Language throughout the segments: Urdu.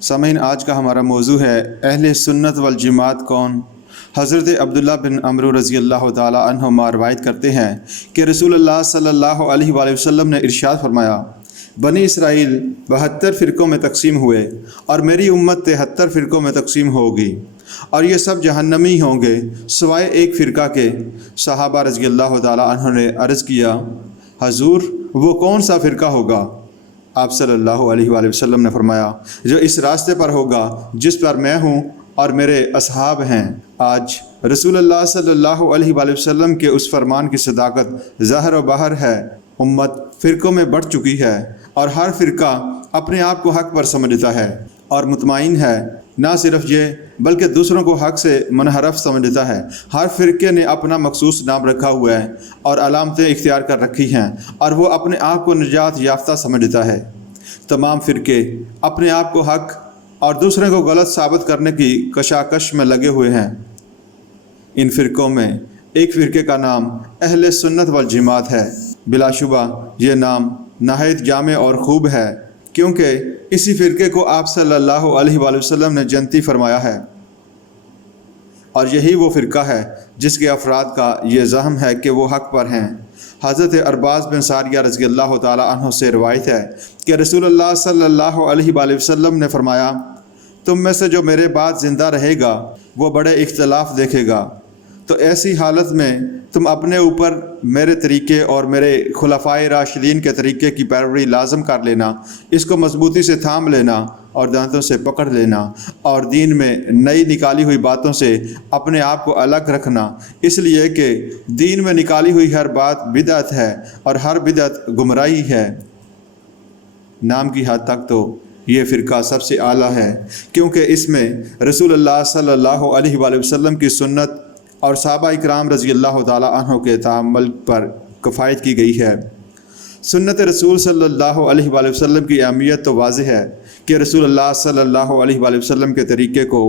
سامعین، آج کا ہمارا موضوع ہے اہل سنت والجماعت کون؟ حضرت عبداللہ بن عمرو رضی اللہ تعالی عنہما روایت کرتے ہیں کہ رسول اللہ صلی اللہ علیہ وآلہ وسلم نے ارشاد فرمایا، بنی اسرائیل 72 فرقوں میں تقسیم ہوئے اور میری امت 73 فرقوں میں تقسیم ہوگی، اور یہ سب جہنمی ہوں گے سوائے ایک فرقہ کے۔ صحابہ رضی اللہ تعالی عنہ نے عرض کیا، حضور وہ کون سا فرقہ ہوگا؟ آپ صلی اللہ علیہ وآلہ وسلم نے فرمایا، جو اس راستے پر ہوگا جس پر میں ہوں اور میرے اصحاب ہیں۔ آج رسول اللہ صلی اللہ علیہ وآلہ وسلم کے اس فرمان کی صداقت ظاہر و باہر ہے۔ امت فرقوں میں بڑھ چکی ہے اور ہر فرقہ اپنے آپ کو حق پر سمجھتا ہے اور مطمئن ہے۔ نہ صرف یہ بلکہ دوسروں کو حق سے منحرف سمجھتا ہے۔ ہر فرقے نے اپنا مخصوص نام رکھا ہوا ہے اور علامتیں اختیار کر رکھی ہیں، اور وہ اپنے آپ کو نجات یافتہ سمجھتا ہے۔ تمام فرقے اپنے آپ کو حق اور دوسرے کو غلط ثابت کرنے کی کشاکش میں لگے ہوئے ہیں۔ ان فرقوں میں ایک فرقے کا نام اہل سنت والجماعت ہے۔ بلا شبہ یہ نام نہایت جامع اور خوب ہے، کیونکہ اسی فرقے کو آپ صلی اللہ علیہ وآلہ وسلم نے جنتی فرمایا ہے، اور یہی وہ فرقہ ہے جس کے افراد کا یہ زعم ہے کہ وہ حق پر ہیں۔ حضرت ارباز بن ساریہ رضی اللہ تعالی عنہ سے روایت ہے کہ رسول اللہ صلی اللہ علیہ وآلہ وسلم نے فرمایا، تم میں سے جو میرے بعد زندہ رہے گا وہ بڑے اختلاف دیکھے گا، تو ایسی حالت میں تم اپنے اوپر میرے طریقے اور میرے خلفائے راشدین کے طریقے کی پیروی لازم کر لینا، اس کو مضبوطی سے تھام لینا اور دانتوں سے پکڑ لینا، اور دین میں نئی نکالی ہوئی باتوں سے اپنے آپ کو الگ رکھنا، اس لیے کہ دین میں نکالی ہوئی ہر بات بدعت ہے اور ہر بدعت گمراہی ہے۔ نام کی حد تک تو یہ فرقہ سب سے اعلیٰ ہے، کیونکہ اس میں رسول اللہ صلی اللہ علیہ وآلہ وسلم کی سنت اور صحابہ اکرام رضی اللہ تعالی عنہ کے تعامل پر کفایت کی گئی ہے۔ سنت رسول صلی اللہ علیہ وآلہ وسلم کی اہمیت تو واضح ہے کہ رسول اللہ صلی اللہ علیہ وآلہ وسلم کے طریقے کو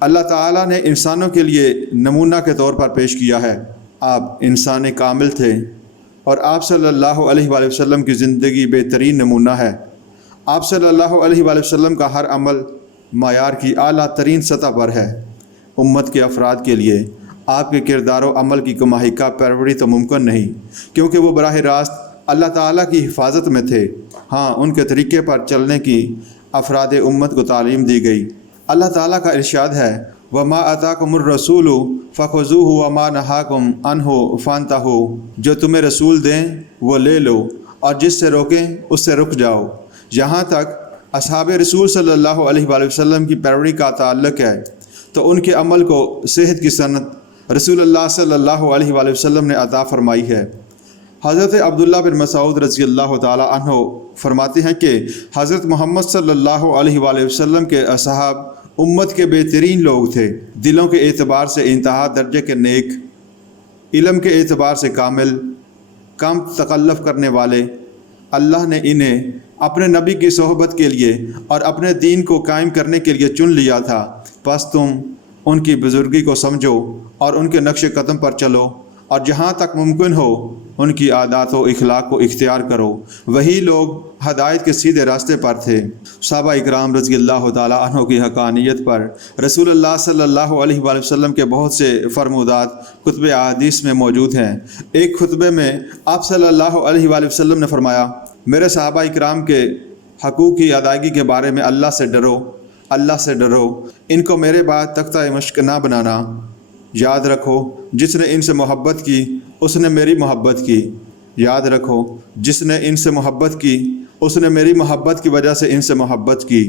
اللہ تعالیٰ نے انسانوں کے لیے نمونہ کے طور پر پیش کیا ہے۔ آپ انسان کامل تھے اور آپ صلی اللہ علیہ وآلہ وسلم کی زندگی بہترین نمونہ ہے۔ آپ صلی اللہ علیہ وآلہ وسلم کا ہر عمل معیار کی اعلیٰ ترین سطح پر ہے۔ امت کے افراد کے لیے آپ کے کردار و عمل کی کمائی کا پیروی تو ممکن نہیں، کیونکہ وہ براہ راست اللہ تعالیٰ کی حفاظت میں تھے۔ ہاں، ان کے طریقے پر چلنے کی افراد امت کو تعلیم دی گئی۔ اللہ تعالیٰ کا ارشاد ہے، وَمَا آتَاكُمُ الرَّسُولُ فَخُذُوهُ وَمَا نَهَاكُمْ عَنْهُ فَانْتَهُوا، جو تمہیں رسول دیں وہ لے لو اور جس سے روکیں اس سے رک جاؤ۔ جہاں تک اصحاب رسول صلی اللہ علیہ وآلہ وسلم کی پیروی کا تعلق ہے تو ان کے عمل کو صحت کی سند رسول اللہ صلی اللہ علیہ وآلہ وسلم نے عطا فرمائی ہے۔ حضرت عبداللہ بن مسعود رضی اللہ تعالی عنہ فرماتے ہیں کہ حضرت محمد صلی اللہ علیہ وآلہ وسلم کے اصحاب امت کے بہترین لوگ تھے، دلوں کے اعتبار سے انتہا درجے کے نیک، علم کے اعتبار سے کامل، کم تکلف کرنے والے۔ اللہ نے انہیں اپنے نبی کی صحبت کے لیے اور اپنے دین کو قائم کرنے کے لیے چن لیا تھا، پس تم ان کی بزرگی کو سمجھو اور ان کے نقش قدم پر چلو، اور جہاں تک ممکن ہو ان کی عادات و اخلاق کو اختیار کرو۔ وہی لوگ ہدایت کے سیدھے راستے پر تھے۔ صحابہ اکرام رضی اللہ تعالی عنہ کی حقانیت پر رسول اللہ صلی اللہ علیہ وآلہ وسلم کے بہت سے فرمودات کتب احادیث میں موجود ہیں۔ ایک خطبے میں آپ صلی اللہ علیہ وآلہ وسلم نے فرمایا، میرے صحابہ اکرام کے حقوق کی ادائیگی کے بارے میں اللہ سے ڈرو، اللہ سے ڈرو، ان کو میرے بعد تختہ مشق نہ بنانا۔ یاد رکھو، جس نے ان سے محبت کی اس نے میری محبت کی۔ یاد رکھو، جس نے ان سے محبت کی اس نے میری محبت کی وجہ سے ان سے محبت کی،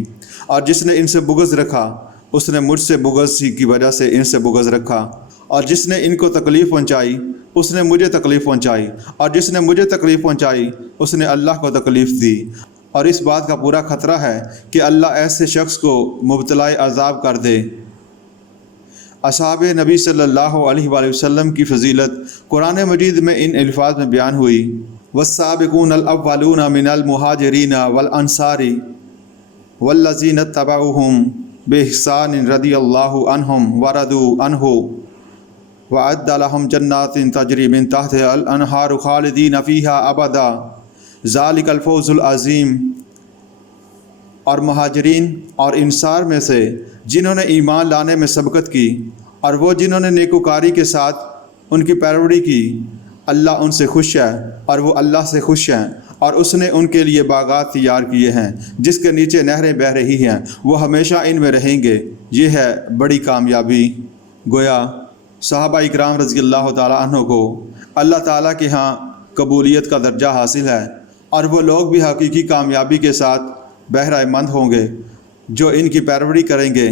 اور جس نے ان سے بغض رکھا اس نے مجھ سے بغض کی وجہ سے ان سے بغض رکھا، اور جس نے ان کو تکلیف پہنچائی اس نے مجھے تکلیف پہنچائی، اور جس نے مجھے تکلیف پہنچائی اس نے اللہ کو تکلیف دی۔ اور اس بات کا پورا خطرہ ہے کہ اللہ ایسے شخص کو مبتلا عذاب کر دے۔ اصحاب نبی صلی اللہ علیہ وآلہ وسلم کی فضیلت قرآن مجید میں ان الفاظ میں بیان ہوئی، والسابقون الاولون من المہاجرین والانصار والذین اتبعوہم بإحسان رضی اللہ عنہم ورضوا عنہ وأعد لهم جنات تجری من تحتها الانہار خالدین فیہا ابدا ذالک الفوز العظیم۔ اور مہاجرین اور انصار میں سے جنہوں نے ایمان لانے میں سبقت کی اور وہ جنہوں نے نیکوکاری کے ساتھ ان کی پیروی کی، اللہ ان سے خوش ہے اور وہ اللہ سے خوش ہیں، اور اس نے ان کے لیے باغات تیار کیے ہیں جس کے نیچے نہریں بہہ رہی ہیں، وہ ہمیشہ ان میں رہیں گے، یہ ہے بڑی کامیابی۔ گویا صحابہ اکرام رضی اللہ تعالیٰ عنہ کو اللہ تعالیٰ کے ہاں قبولیت کا درجہ حاصل ہے، اور وہ لوگ بھی حقیقی کامیابی کے ساتھ بہرہ مند ہوں گے جو ان کی پیروی کریں گے۔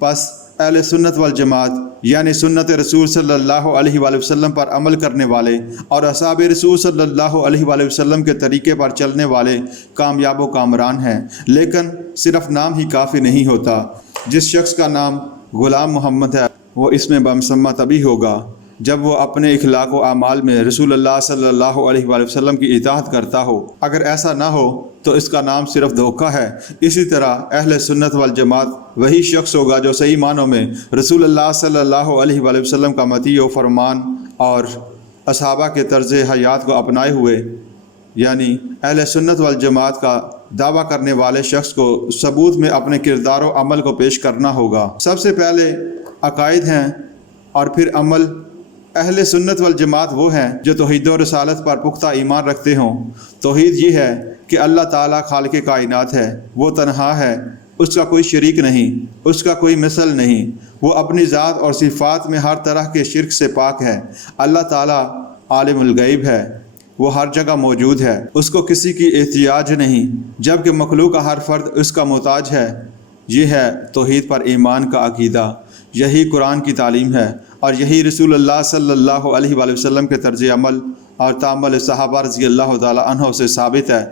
پس اہل سنت والجماعت یعنی سنت رسول صلی اللہ علیہ وآلہ وسلم پر عمل کرنے والے اور اصحاب رسول صلی اللہ علیہ وآلہ وسلم کے طریقے پر چلنے والے کامیاب و کامران ہیں، لیکن صرف نام ہی کافی نہیں ہوتا۔ جس شخص کا نام غلام محمد ہے وہ اس میں بمسمہ تبھی ہوگا جب وہ اپنے اخلاق و اعمال میں رسول اللہ صلی اللہ علیہ وآلہ وسلم کی اطاعت کرتا ہو، اگر ایسا نہ ہو تو اس کا نام صرف دھوکہ ہے۔ اسی طرح اہل سنت والجماعت وہی شخص ہوگا جو صحیح معنوں میں رسول اللہ صلی اللہ علیہ وآلہ وسلم کا مطیع و فرمان اور اصحابہ کے طرز حیات کو اپنائے ہوئے، یعنی اہل سنت والجماعت کا دعویٰ کرنے والے شخص کو ثبوت میں اپنے کردار و عمل کو پیش کرنا ہوگا۔ سب سے پہلے عقائد ہیں اور پھر عمل۔ اہل سنت والجماعت وہ ہیں جو توحید و رسالت پر پختہ ایمان رکھتے ہوں۔ توحید یہ ہے کہ اللہ تعالیٰ خالق کائنات ہے، وہ تنہا ہے، اس کا کوئی شریک نہیں، اس کا کوئی مثل نہیں، وہ اپنی ذات اور صفات میں ہر طرح کے شرک سے پاک ہے۔ اللہ تعالیٰ عالم الغیب ہے، وہ ہر جگہ موجود ہے، اس کو کسی کی احتیاج نہیں، جبکہ مخلوق کا ہر فرد اس کا محتاج ہے۔ یہ ہے توحید پر ایمان کا عقیدہ، یہی قرآن کی تعلیم ہے، اور یہی رسول اللہ صلی اللہ علیہ وآلہ وسلم کے طرز عمل اور تعامل صحابہ رضی اللہ تعالیٰ عنہ سے ثابت ہے۔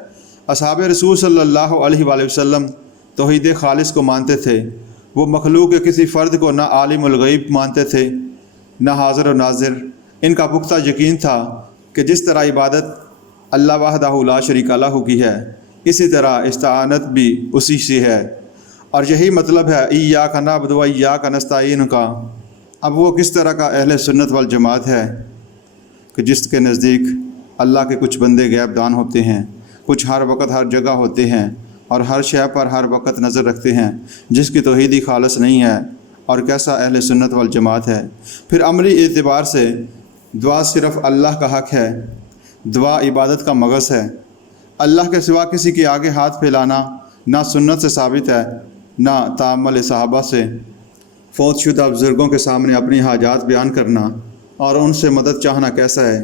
اصحاب رسول صلی اللہ علیہ وآلہ وسلم توحید خالص کو مانتے تھے، وہ مخلوق کے کسی فرد کو نہ عالم الغیب مانتے تھے نہ حاضر و ناظر۔ ان کا پختہ یقین تھا کہ جس طرح عبادت اللہ وحدہ لا شریک لہ کی ہے، اسی طرح استعانت بھی اسی سے ہے، اور یہی مطلب ہے ایاک نعبد و ایاک نستعین کا۔ اب وہ کس طرح کا اہل سنت والجماعت ہے کہ جس کے نزدیک اللہ کے کچھ بندے غیب دان ہوتے ہیں، کچھ ہر وقت ہر جگہ ہوتے ہیں اور ہر شے پر ہر وقت نظر رکھتے ہیں، جس کی توحیدی خالص نہیں ہے، اور کیسا اہل سنت والجماعت ہے۔ پھر عملی اعتبار سے دعا صرف اللہ کا حق ہے، دعا عبادت کا مغز ہے۔ اللہ کے سوا کسی کے آگے ہاتھ پھیلانا نہ سنت سے ثابت ہے نہ تعامل صحابہ سے۔ فوت شدہ بزرگوں کے سامنے اپنی حاجات بیان کرنا اور ان سے مدد چاہنا کیسا ہے؟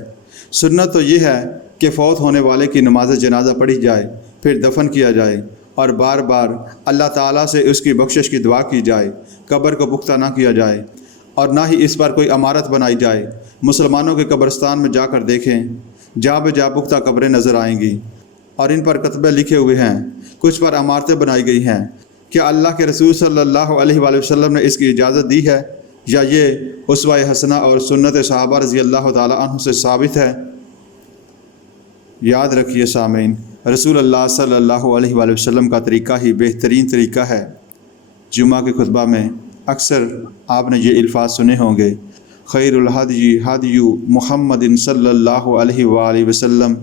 سنت تو یہ ہے کہ فوت ہونے والے کی نماز جنازہ پڑھی جائے، پھر دفن کیا جائے اور بار بار اللہ تعالیٰ سے اس کی بخشش کی دعا کی جائے، قبر کو پختہ نہ کیا جائے اور نہ ہی اس پر کوئی عمارت بنائی جائے۔ مسلمانوں کے قبرستان میں جا کر دیکھیں، جا بجا پختہ قبریں نظر آئیں گی اور ان پر کتبے لکھے ہوئے ہیں، کچھ پر عمارتیں بنائی گئی ہیں۔ کیا اللہ کے رسول صلی اللہ علیہ وآلہ وسلم نے اس کی اجازت دی ہے یا یہ اسوہ حسنہ اور سنت صحابہ رضی اللہ تعالیٰ عنہ سے ثابت ہے؟ یاد رکھیے سامعین، رسول اللہ صلی اللہ علیہ وآلہ وسلم کا طریقہ ہی بہترین طریقہ ہے۔ جمعہ کے خطبہ میں اکثر آپ نے یہ الفاظ سنے ہوں گے، خیر الہدی ہدی محمد صلی اللہ علیہ وآلہ وسلم،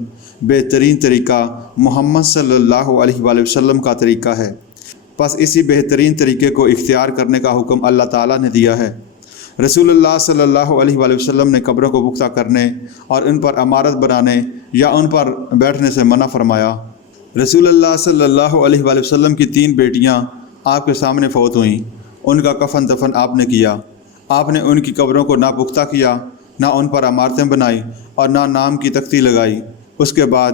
بہترین طریقہ محمد صلی اللہ علیہ وآلہ وسلم کا طریقہ ہے۔ پس اسی بہترین طریقے کو اختیار کرنے کا حکم اللہ تعالیٰ نے دیا ہے۔ رسول اللہ صلی اللہ علیہ وآلہ وسلم نے قبروں کو پختہ کرنے اور ان پر عمارت بنانے یا ان پر بیٹھنے سے منع فرمایا۔ رسول اللہ صلی اللہ علیہ وآلہ وسلم کی 3 بیٹیاں آپ کے سامنے فوت ہوئیں، ان کا کفن دفن آپ نے کیا۔ آپ نے ان کی قبروں کو نہ پختہ کیا، نہ ان پر عمارتیں بنائی اور نہ نام کی تختی لگائی۔ اس کے بعد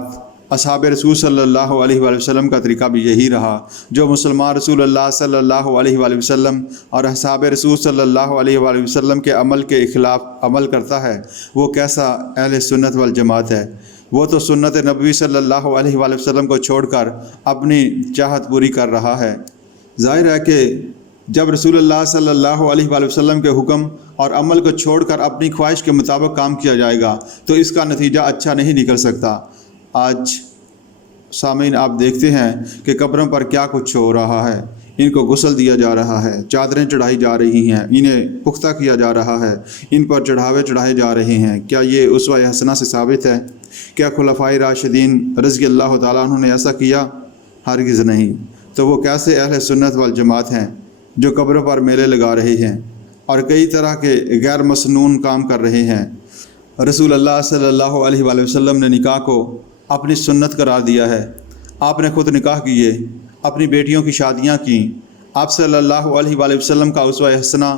اصحاب رسول صلی اللہ علیہ وآلہ وسلم کا طریقہ بھی یہی رہا۔ جو مسلمان رسول اللہ صلی اللہ علیہ وآلہ وسلم اور اصحاب رسول صلی اللہ علیہ وآلہ وسلم کے عمل کے خلاف عمل کرتا ہے، وہ کیسا اہل سنت والجماعت ہے؟ وہ تو سنت نبوی صلی اللہ علیہ وآلہ وسلم کو چھوڑ کر اپنی چاہت پوری کر رہا ہے۔ ظاہر ہے کہ جب رسول اللہ صلی اللہ علیہ وآلہ وسلم کے حکم اور عمل کو چھوڑ کر اپنی خواہش کے مطابق کام کیا جائے گا تو اس کا نتیجہ اچھا نہیں نکل سکتا۔ آج سامعین آپ دیکھتے ہیں کہ قبروں پر کیا کچھ ہو رہا ہے، ان کو غسل دیا جا رہا ہے، چادریں چڑھائی جا رہی ہیں، انہیں پختہ کیا جا رہا ہے، ان پر چڑھاوے چڑھائے جا رہے ہیں۔ کیا یہ اسوہ حسنہ سے ثابت ہے؟ کیا خلفائے راشدین رضی اللہ تعالیٰ عنہ نے ایسا کیا؟ ہرگز نہیں۔ تو وہ کیسے اہل سنت والجماعت ہیں جو قبروں پر میلے لگا رہے ہیں اور کئی طرح کے غیر مسنون کام کر رہے ہیں۔ رسول اللہ صلی اللہ علیہ وآلہ وسلم نے نکاح کو اپنی سنت قرار دیا ہے۔ آپ نے خود نکاح کیے، اپنی بیٹیوں کی شادیاں کیں۔ آپ صلی اللہ علیہ وآلہ وسلم کا اسوہ حسنہ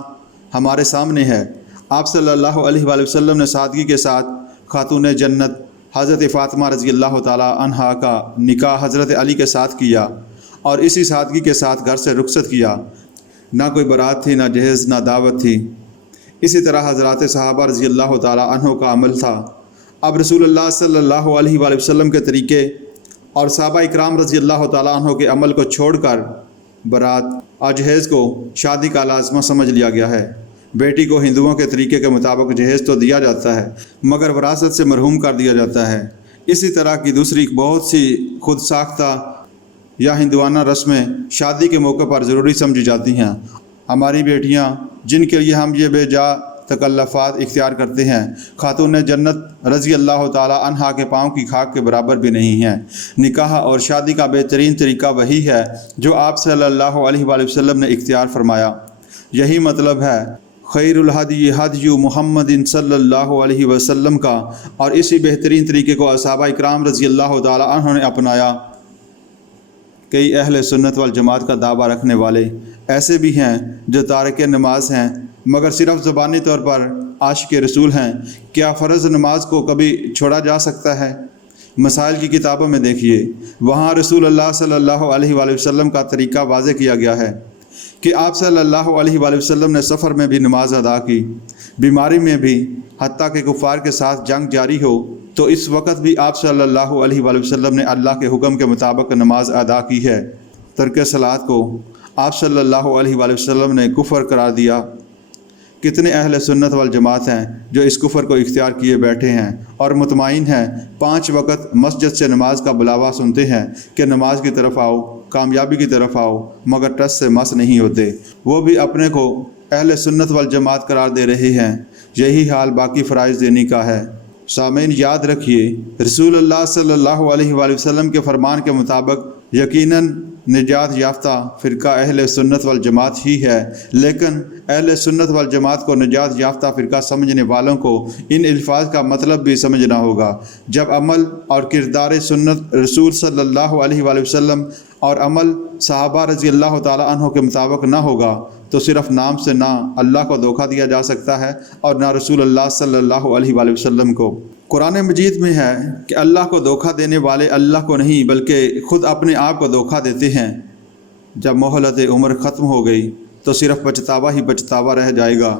ہمارے سامنے ہے۔ آپ صلی اللہ علیہ وآلہ وسلم نے سادگی کے ساتھ خاتون جنت حضرت فاطمہ رضی اللہ تعالی عنہا کا نکاح حضرت علی کے ساتھ کیا اور اسی سادگی کے ساتھ گھر سے رخصت کیا۔ نہ کوئی بارات تھی، نہ جہیز، نہ دعوت تھی۔ اسی طرح حضرات صحابہ رضی اللہ تعالی عنہ کا عمل تھا۔ اب رسول اللہ صلی اللہ علیہ وآلہ وسلم کے طریقے اور صحابہ اکرام رضی اللہ تعالی عنہ کے عمل کو چھوڑ کر بارات اور جہیز کو شادی کا لازمہ سمجھ لیا گیا ہے۔ بیٹی کو ہندوؤں کے طریقے کے مطابق جہیز تو دیا جاتا ہے مگر وراثت سے محروم کر دیا جاتا ہے۔ اسی طرح کی دوسری بہت سی خود ساختہ یا ہندوانہ رسمیں شادی کے موقع پر ضروری سمجھی جاتی ہیں۔ ہماری بیٹیاں جن کے لیے ہم یہ بے جا تکلفات اختیار کرتے ہیں، خاتون جنت رضی اللہ تعالی عنہا کے پاؤں کی خاک کے برابر بھی نہیں ہیں۔ نکاح اور شادی کا بہترین طریقہ وہی ہے جو آپ صلی اللہ علیہ وآلہ وسلم نے اختیار فرمایا۔ یہی مطلب ہے خیر الہدی ہدی محمد صلی اللہ علیہ وسلم کا، اور اسی بہترین طریقے کو صحابہ اکرام رضی اللہ تعالی عنہ نے اپنایا۔ کئی اہل سنت والجماعت کا دعویٰ رکھنے والے ایسے بھی ہیں جو تارک نماز ہیں مگر صرف زبانی طور پر عاشق رسول ہیں۔ کیا فرض نماز کو کبھی چھوڑا جا سکتا ہے؟ مسائل کی کتابوں میں دیکھیے، وہاں رسول اللہ صلی اللہ علیہ وآلہ وسلم کا طریقہ واضح کیا گیا ہے کہ آپ صلی اللہ علیہ وآلہ وسلم نے سفر میں بھی نماز ادا کی، بیماری میں بھی، حتیٰ کہ کفار کے ساتھ جنگ جاری ہو تو اس وقت بھی آپ صلی اللہ علیہ وآلہ وسلم نے اللہ کے حکم کے مطابق نماز ادا کی ہے۔ ترک صلاۃ کو آپ صلی اللہ علیہ وآلہ وسلم نے کفر قرار دیا۔ کتنے اہل سنت والجماعت ہیں جو اس کفر کو اختیار کیے بیٹھے ہیں اور مطمئن ہیں، 5 وقت مسجد سے نماز کا بلاوا سنتے ہیں کہ نماز کی طرف آؤ، کامیابی کی طرف آؤ، مگر ٹس سے مس نہیں ہوتے۔ وہ بھی اپنے کو اہل سنت والجماعت قرار دے رہے ہیں۔ یہی حال باقی فرائض دینی کا ہے۔ سامعین یاد رکھیے، رسول اللہ صلی اللہ علیہ وآلہ وسلم کے فرمان کے مطابق یقیناً نجات یافتہ فرقہ اہل سنت والجماعت ہی ہے، لیکن اہل سنت والجماعت کو نجات یافتہ فرقہ سمجھنے والوں کو ان الفاظ کا مطلب بھی سمجھنا ہوگا۔ جب عمل اور کردار سنت رسول صلی اللہ علیہ وآلہ وسلم اور عمل صحابہ رضی اللہ تعالی عنہ کے مطابق نہ ہوگا تو صرف نام سے نہ اللہ کو دھوکہ دیا جا سکتا ہے اور نہ رسول اللہ صلی اللہ علیہ وآلہ وسلم کو۔ قرآن مجید میں ہے کہ اللہ کو دھوکہ دینے والے اللہ کو نہیں بلکہ خود اپنے آپ کو دھوکہ دیتے ہیں۔ جب مہلت عمر ختم ہو گئی تو صرف پچھتاوا ہی پچھتاوا رہ جائے گا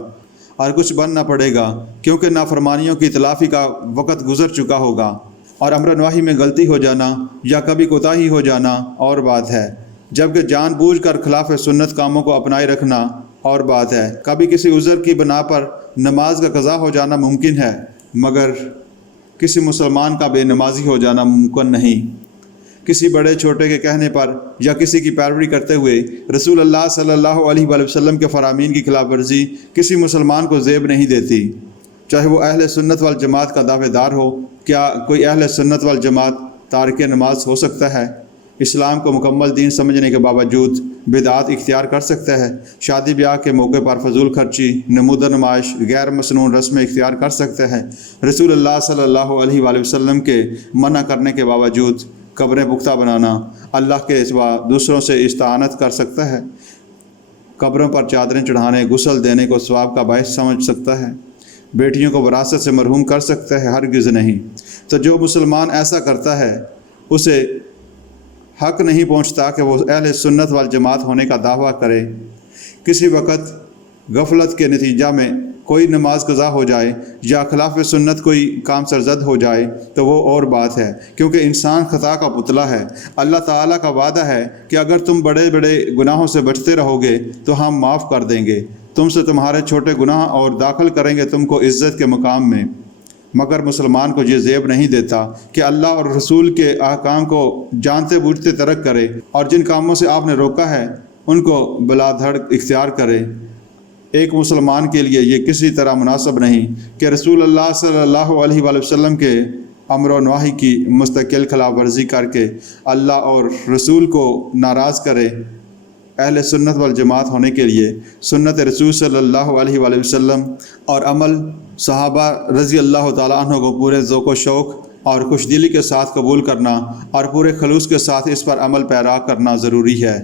اور کچھ بننا پڑے گا، کیونکہ نافرمانیوں کی تلافی کا وقت گزر چکا ہوگا، اور امر نواہی میں غلطی ہو جانا یا کبھی کوتاہی ہو جانا اور بات ہے، جبکہ جان بوجھ کر خلاف سنت کاموں کو اپنائے رکھنا اور بات ہے۔ کبھی کسی عذر کی بنا پر نماز کا قضا ہو جانا ممکن ہے مگر کسی مسلمان کا بے نمازی ہو جانا ممکن نہیں۔ کسی بڑے چھوٹے کے کہنے پر یا کسی کی پیروی کرتے ہوئے رسول اللہ صلی اللہ علیہ وآلہ وسلم کے فرامین کی خلاف ورزی کسی مسلمان کو زیب نہیں دیتی، چاہے وہ اہل سنت والجماعت کا دعوے دار ہو۔ کیا کوئی اہل سنت والجماعت تارک نماز ہو سکتا ہے؟ اسلام کو مکمل دین سمجھنے کے باوجود بدعات اختیار کر سکتا ہے؟ شادی بیاہ کے موقع پر فضول خرچی، نمود نمائش، غیر مسنون رسمیں اختیار کر سکتا ہے؟ رسول اللہ صلی اللہ علیہ وآلہ وسلم کے منع کرنے کے باوجود قبریں پختہ بنانا، اللہ کے سوا دوسروں سے استعانت کر سکتا ہے؟ قبروں پر چادریں چڑھانے، غسل دینے کو ثواب کا باعث سمجھ سکتا ہے؟ بیٹیوں کو وراثت سے محروم کر سکتا ہے؟ ہرگز نہیں۔ تو جو مسلمان ایسا کرتا ہے اسے حق نہیں پہنچتا کہ وہ اہل سنت والجماعت ہونے کا دعویٰ کرے۔ کسی وقت غفلت کے نتیجہ میں کوئی نماز قضا ہو جائے یا خلاف سنت کوئی کام سرزد ہو جائے تو وہ اور بات ہے، کیونکہ انسان خطا کا پتلا ہے۔ اللہ تعالیٰ کا وعدہ ہے کہ اگر تم بڑے بڑے گناہوں سے بچتے رہو گے تو ہم معاف کر دیں گے، تم سے تمہارے چھوٹے گناہ اور داخل کریں گے تم کو عزت کے مقام میں۔ مگر مسلمان کو یہ زیب نہیں دیتا کہ اللہ اور رسول کے احکام کو جانتے بوجھتے ترک کرے اور جن کاموں سے آپ نے روکا ہے ان کو بلا دھڑ اختیار کرے۔ ایک مسلمان کے لیے یہ کسی طرح مناسب نہیں کہ رسول اللہ صلی اللہ علیہ وآلہ وسلم کے امر و نواہی کی مستقل خلاف ورزی کر کے اللہ اور رسول کو ناراض کرے، اہل سنت والجماعت ہونے کے لیے سنت رسول صلی اللہ علیہ وآلہ وسلم اور عمل صحابہ رضی اللہ تعالیٰ عنہ کو پورے ذوق و شوق اور خوش دلی کے ساتھ قبول کرنا اور پورے خلوص کے ساتھ اس پر عمل پیرا کرنا ضروری ہے۔